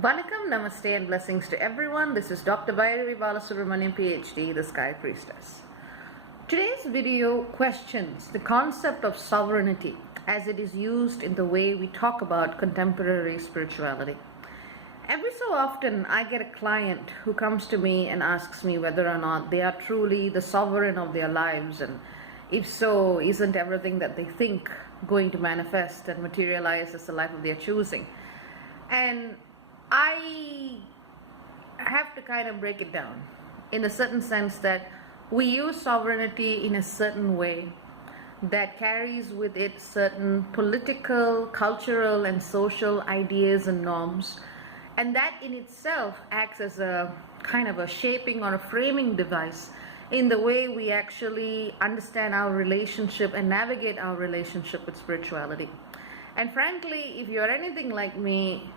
Vanakkam, Namaste and blessings to everyone. This is Dr. Bhairavi Balasubramanian PhD, the Sky Priestess. Today's video questions the concept of sovereignty as it is used in the way we talk about contemporary spirituality. Every so often I get a client who comes to me and asks me whether or not they are truly the sovereign of their lives, and if so, isn't everything that they think going to manifest and materialize as the life of their choosing? And I have to kind of break it down in a certain sense that we use sovereignty in a certain way that carries with it certain political, cultural, and social ideas and norms, and that in itself acts as a kind of a shaping or a framing device in the way we actually understand our relationship and navigate our relationship with spirituality. And frankly, if you're anything like me,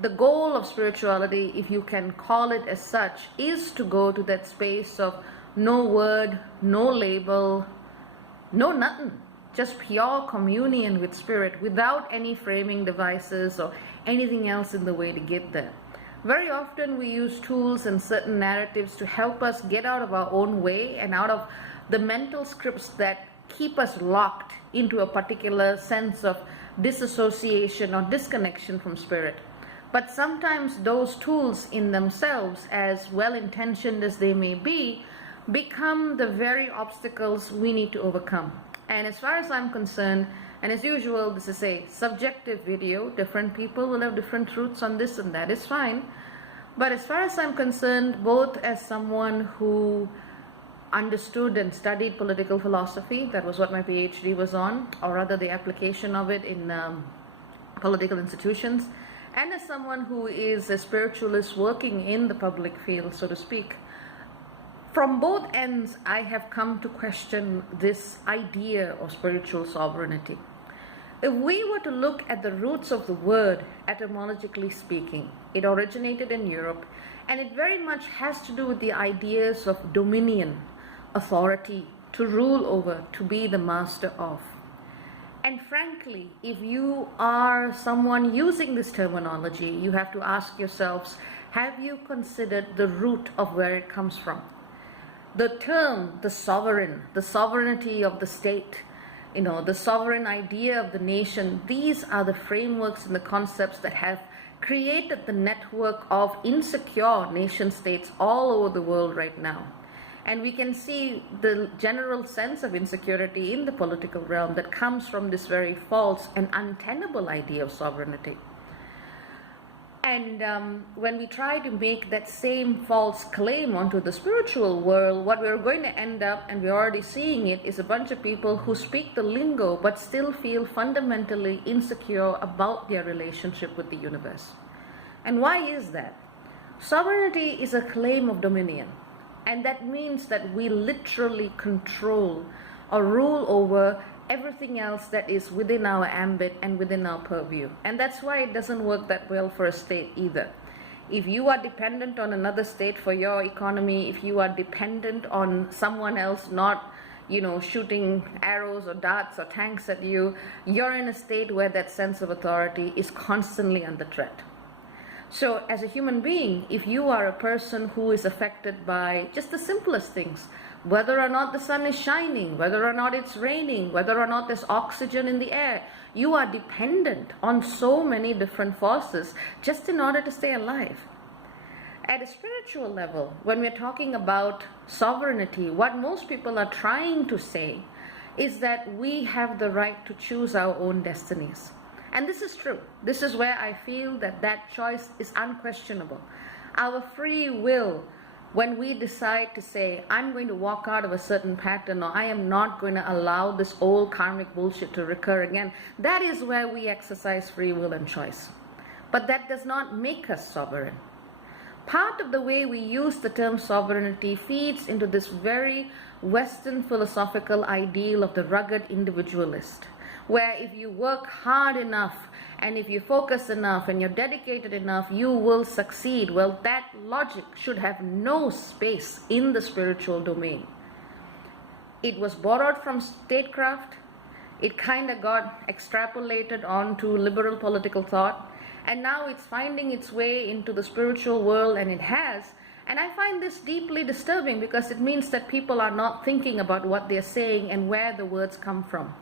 the goal of spirituality, if you can call it as such, is to go to that space of no word, no label, no nothing, just pure communion with spirit without any framing devices or anything else in the way to get there. Very often we use tools and certain narratives to help us get out of our own way and out of the mental scripts that keep us locked into a particular sense of disassociation or disconnection from spirit. But sometimes those tools in themselves, as well-intentioned as they may be, become the very obstacles we need to overcome. And as far as I'm concerned, and as usual, this is a subjective video. Different people will have different truths on this, and that is fine. But as far as I'm concerned, both as someone who understood and studied political philosophy, that was what my PhD was on, or rather the application of it in political institutions, and as someone who is a spiritualist working in the public field, so to speak, from both ends I have come to question this idea of spiritual sovereignty. If we were to look at the roots of the word, etymologically speaking, it originated in Europe, and it very much has to do with the ideas of dominion, authority, to rule over, to be the master of. And frankly, if you are someone using this terminology, you have to ask yourselves, have you considered the root of where it comes from? The term, the sovereign, the sovereignty of the state, the sovereign idea of the nation, these are the frameworks and the concepts that have created the network of insecure nation states all over the world right now. And we can see the general sense of insecurity in the political realm that comes from this very false and untenable idea of sovereignty. And when we try to make that same false claim onto the spiritual world, what we're going to end up, and we're already seeing it, is a bunch of people who speak the lingo but still feel fundamentally insecure about their relationship with the universe. And why is that? Sovereignty is a claim of dominion. And that means that we literally control or rule over everything else that is within our ambit and within our purview. And that's why it doesn't work that well for a state either. If you are dependent on another state for your economy, if you are dependent on someone else not, shooting arrows or darts or tanks at you, you're in a state where that sense of authority is constantly under threat. So as a human being, if you are a person who is affected by just the simplest things, whether or not the sun is shining, whether or not it's raining, whether or not there's oxygen in the air, you are dependent on so many different forces just in order to stay alive. At a spiritual level, when we're talking about sovereignty, what most people are trying to say is that we have the right to choose our own destinies. And this is true. This is where I feel that choice is unquestionable. Our free will, when we decide to say, I'm going to walk out of a certain pattern, or I am not going to allow this old karmic bullshit to recur again, that is where we exercise free will and choice. But that does not make us sovereign. Part of the way we use the term sovereignty feeds into this very Western philosophical ideal of the rugged individualist, where if you work hard enough and if you focus enough and you're dedicated enough, you will succeed. Well, that logic should have no space in the spiritual domain. It was borrowed from statecraft. It kind of got extrapolated onto liberal political thought. And now it's finding its way into the spiritual world, and it has. And I find this deeply disturbing because it means that people are not thinking about what they're saying and where the words come from.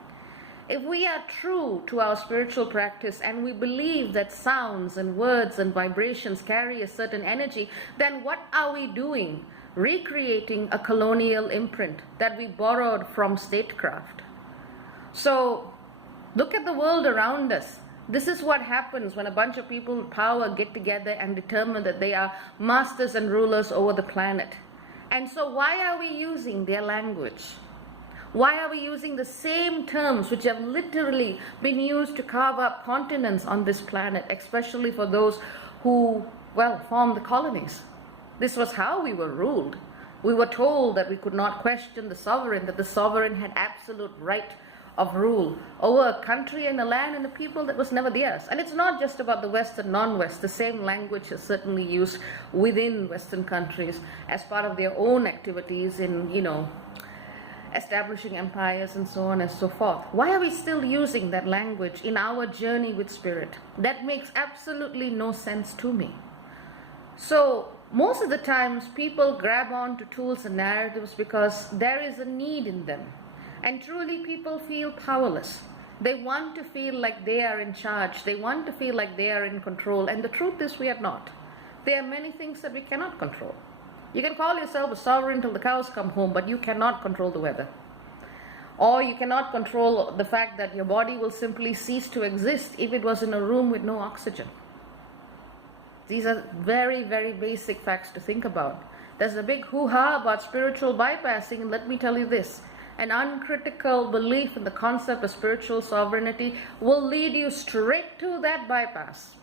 If we are true to our spiritual practice and we believe that sounds and words and vibrations carry a certain energy, then what are we doing? Recreating a colonial imprint that we borrowed from statecraft. So look at the world around us. This is what happens when a bunch of people with power get together and determine that they are masters and rulers over the planet. And so why are we using their language? Why are we using the same terms which have literally been used to carve up continents on this planet, especially for those who, well, formed the colonies? This was how we were ruled. We were told that we could not question the sovereign, that the sovereign had absolute right of rule over a country and a land and a people that was never theirs. And it's not just about the West and non-West. The same language is certainly used within Western countries as part of their own activities in, establishing empires and so on and so forth. Why are we still using that language in our journey with spirit? That makes absolutely no sense to me. So most of the times people grab on to tools and narratives because there is a need in them. And truly people feel powerless. They want to feel like they are in charge. They want to feel like they are in control. And the truth is we are not. There are many things that we cannot control. You can call yourself a sovereign till the cows come home, but you cannot control the weather. Or you cannot control the fact that your body will simply cease to exist if it was in a room with no oxygen. These are very, very basic facts to think about. There's a big hoo-ha about spiritual bypassing, and let me tell you this. An uncritical belief in the concept of spiritual sovereignty will lead you straight to that bypass.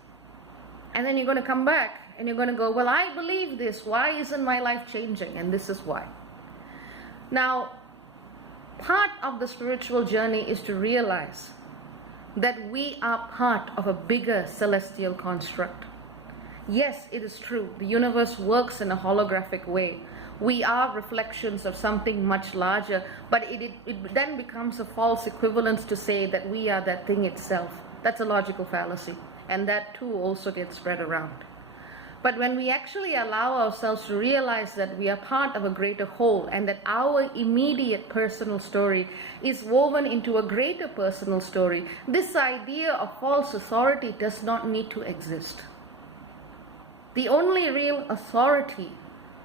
And then you're going to come back and you're going to go, well, I believe this. Why isn't my life changing? And this is why. Now, part of the spiritual journey is to realize that we are part of a bigger celestial construct. Yes, it is true. The universe works in a holographic way. We are reflections of something much larger, but it then becomes a false equivalence to say that we are that thing itself. That's a logical fallacy, and that too also gets spread around. But when we actually allow ourselves to realize that we are part of a greater whole and that our immediate personal story is woven into a greater personal story, this idea of false authority does not need to exist. The only real authority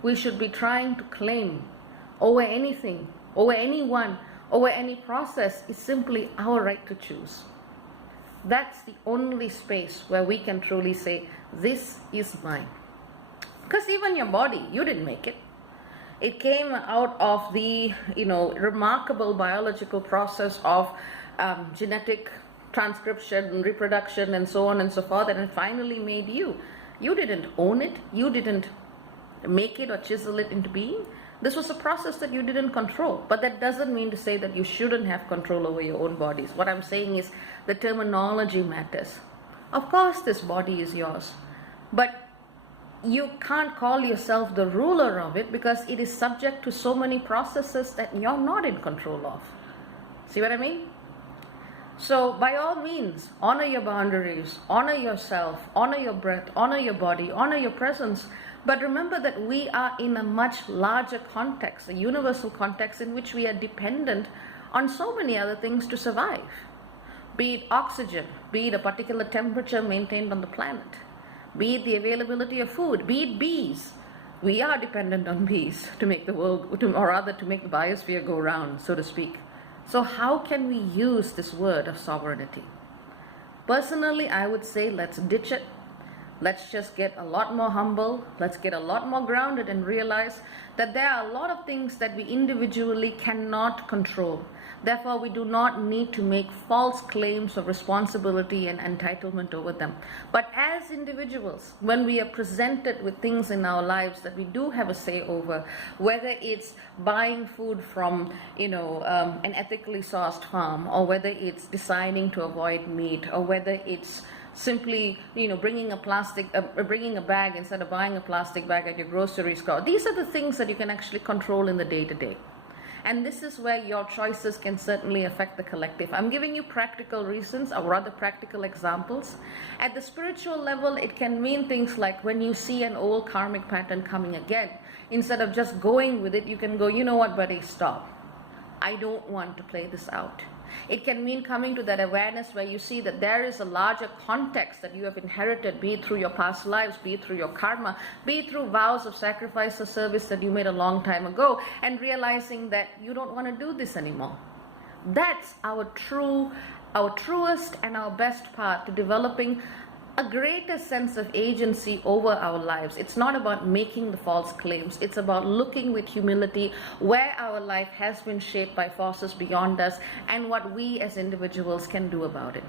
we should be trying to claim over anything, over anyone, over any process is simply our right to choose. That's the only space where we can truly say, this is mine. Because even your body, you didn't make it. It came out of the, remarkable biological process of genetic transcription, reproduction, and so on and so forth, and it finally made you. You didn't own it. You didn't make it or chisel it into being. This was a process that you didn't control. But that doesn't mean to say that you shouldn't have control over your own bodies. What I'm saying is the terminology matters. Of course, this body is yours. But you can't call yourself the ruler of it because it is subject to so many processes that you're not in control of. See what I mean? So by all means, honor your boundaries, honor yourself, honor your breath, honor your body, honor your presence. But remember that we are in a much larger context, a universal context in which we are dependent on so many other things to survive. Be it oxygen, be it a particular temperature maintained on the planet, be it the availability of food, be it bees. We are dependent on bees to make the world, or rather to make the biosphere go round, so to speak. So how can we use this word of sovereignty? Personally, I would say let's ditch it. Let's just get a lot more humble. Let's get a lot more grounded and realize that there are a lot of things that we individually cannot control. Therefore, we do not need to make false claims of responsibility and entitlement over them. But as individuals, when we are presented with things in our lives that we do have a say over, whether it's buying food from, an ethically sourced farm, or whether it's deciding to avoid meat, or whether it's simply, bringing a bag instead of buying a plastic bag at your grocery store. These are the things that you can actually control in the day-to-day. And this is where your choices can certainly affect the collective. I'm giving you practical reasons, or rather practical examples. At the spiritual level, it can mean things like when you see an old karmic pattern coming again, instead of just going with it, you can go, you know what, buddy, stop. I don't want to play this out. It can mean coming to that awareness where you see that there is a larger context that you have inherited, be it through your past lives, be it through your karma, be it through vows of sacrifice or service that you made a long time ago, and realizing that you don't want to do this anymore. That's our truest and our best path to developing a greater sense of agency over our lives. It's not about making the false claims. It's about looking with humility where our life has been shaped by forces beyond us and what we as individuals can do about it.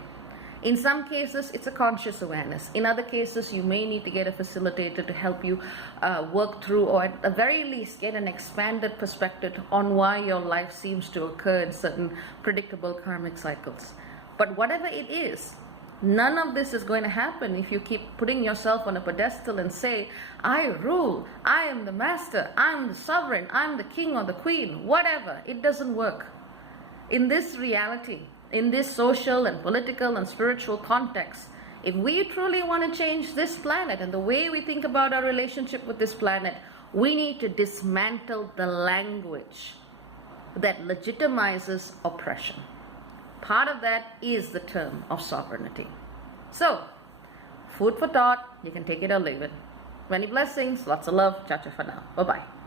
In some cases, it's a conscious awareness. In other cases, you may need to get a facilitator to help you work through, or at the very least get an expanded perspective on why your life seems to occur in certain predictable karmic cycles. But whatever it is, none of this is going to happen if you keep putting yourself on a pedestal and say, I rule, I am the master, I'm the sovereign, I'm the king or the queen, whatever. It doesn't work. In this reality, in this social and political and spiritual context, if we truly want to change this planet and the way we think about our relationship with this planet, we need to dismantle the language that legitimizes oppression. Part of that is the term of sovereignty. So, food for thought. You can take it or leave it. Many blessings, lots of love. Ciao, ciao for now. Bye-bye.